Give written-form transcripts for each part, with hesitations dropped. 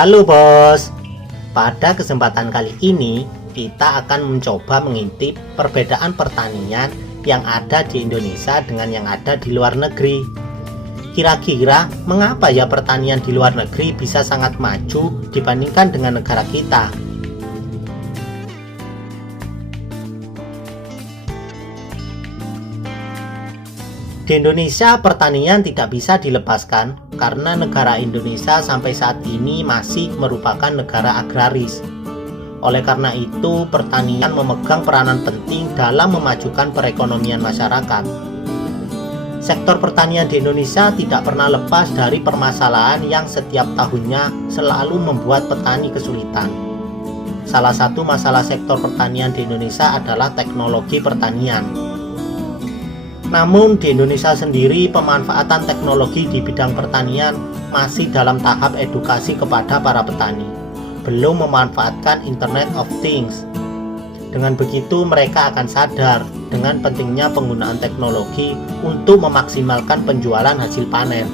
Halo bos, pada kesempatan kali ini kita akan mencoba mengintip perbedaan pertanian yang ada di Indonesia dengan yang ada di luar negeri. Kira-kira mengapa ya pertanian di luar negeri bisa sangat maju dibandingkan dengan negara kita? Di Indonesia, pertanian tidak bisa dilepaskan karena negara Indonesia sampai saat ini masih merupakan negara agraris. Oleh karena itu, pertanian memegang peranan penting dalam memajukan perekonomian masyarakat. Sektor pertanian di Indonesia tidak pernah lepas dari permasalahan yang setiap tahunnya selalu membuat petani kesulitan. Salah satu masalah sektor pertanian di Indonesia adalah teknologi pertanian. Namun di Indonesia sendiri pemanfaatan teknologi di bidang pertanian masih dalam tahap edukasi kepada para petani, belum memanfaatkan Internet of Things. Dengan begitu mereka akan sadar dengan pentingnya penggunaan teknologi untuk memaksimalkan penjualan hasil panen.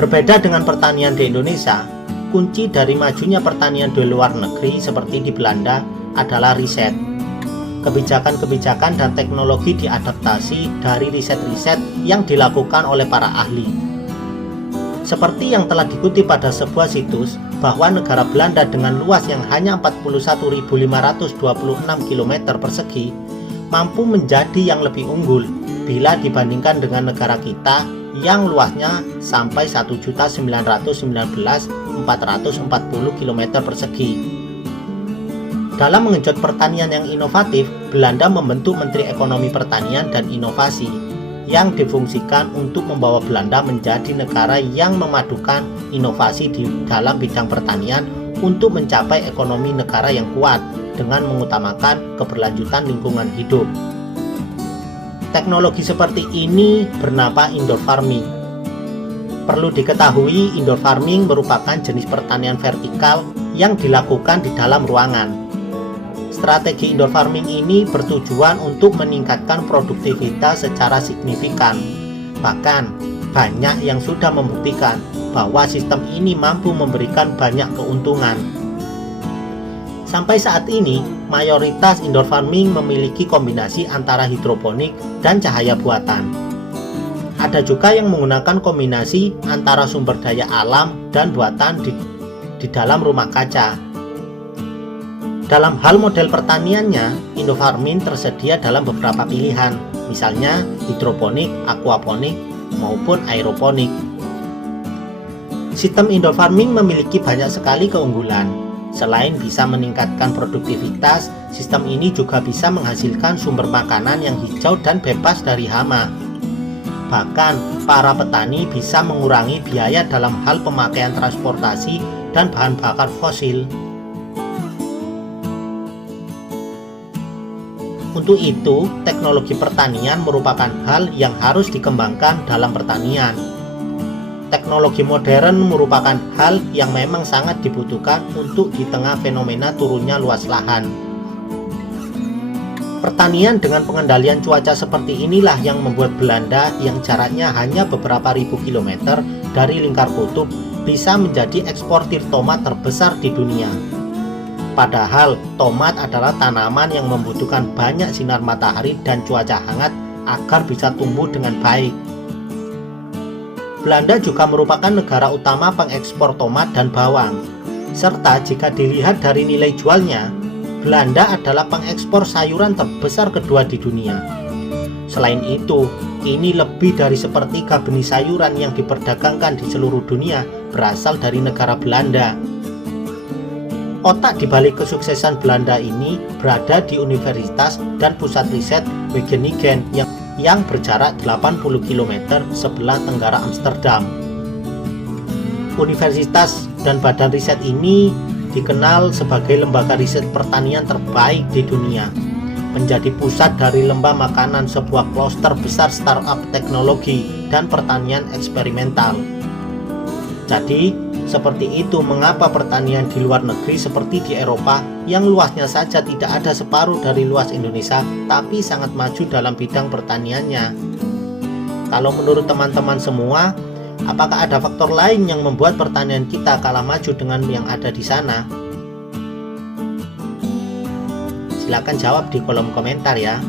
Berbeda dengan pertanian di Indonesia, kunci dari majunya pertanian di luar negeri seperti di Belanda adalah riset. Kebijakan-kebijakan dan teknologi diadaptasi dari riset-riset yang dilakukan oleh para ahli. Seperti yang telah dikutip pada sebuah situs, bahwa negara Belanda dengan luas yang hanya 41.526 km persegi mampu menjadi yang lebih unggul bila dibandingkan dengan negara kita yang luasnya sampai 1.919.440 km persegi. Dalam mengejut pertanian yang inovatif, Belanda membentuk Menteri Ekonomi Pertanian dan Inovasi yang difungsikan untuk membawa Belanda menjadi negara yang memadukan inovasi di dalam bidang pertanian untuk mencapai ekonomi negara yang kuat dengan mengutamakan keberlanjutan lingkungan hidup. Teknologi seperti ini bernama indoor farming. Perlu diketahui, indoor farming merupakan jenis pertanian vertikal yang dilakukan di dalam ruangan. Strategi indoor farming ini bertujuan untuk meningkatkan produktivitas secara signifikan. Bahkan, banyak yang sudah membuktikan bahwa sistem ini mampu memberikan banyak keuntungan. Sampai saat ini, mayoritas indoor farming memiliki kombinasi antara hidroponik dan cahaya buatan. Ada juga yang menggunakan kombinasi antara sumber daya alam dan buatan di dalam rumah kaca. Dalam hal model pertaniannya, indofarming tersedia dalam beberapa pilihan, misalnya hidroponik, aquaponik, maupun aeroponik. Sistem indoor farming memiliki banyak sekali keunggulan. Selain bisa meningkatkan produktivitas, sistem ini juga bisa menghasilkan sumber makanan yang hijau dan bebas dari hama. Bahkan, para petani bisa mengurangi biaya dalam hal pemakaian transportasi dan bahan bakar fosil. Untuk itu, teknologi pertanian merupakan hal yang harus dikembangkan dalam pertanian. Teknologi modern merupakan hal yang memang sangat dibutuhkan untuk di tengah fenomena turunnya luas lahan. Pertanian dengan pengendalian cuaca seperti inilah yang membuat Belanda yang jaraknya hanya beberapa ribu kilometer dari lingkar kutub bisa menjadi eksportir tomat terbesar di dunia. Padahal tomat adalah tanaman yang membutuhkan banyak sinar matahari dan cuaca hangat agar bisa tumbuh dengan baik. Belanda juga merupakan negara utama pengekspor tomat dan bawang. Serta jika dilihat dari nilai jualnya, Belanda adalah pengekspor sayuran terbesar kedua di dunia. Selain itu, kini lebih dari sepertiga benih sayuran yang diperdagangkan di seluruh dunia berasal dari negara Belanda. Otak di balik kesuksesan Belanda ini berada di Universitas dan Pusat Riset Wageningen yang berjarak 80 km sebelah tenggara Amsterdam. Universitas dan badan riset ini dikenal sebagai lembaga riset pertanian terbaik di dunia, menjadi pusat dari lembah makanan sebuah klaster besar startup teknologi dan pertanian eksperimental. Jadi, seperti itu mengapa pertanian di luar negeri seperti di Eropa yang luasnya saja tidak ada separuh dari luas Indonesia tapi sangat maju dalam bidang pertaniannya. Kalau menurut teman-teman semua, Apakah ada faktor lain yang membuat pertanian kita kalah maju dengan yang ada di sana? Silakan jawab di kolom komentar ya.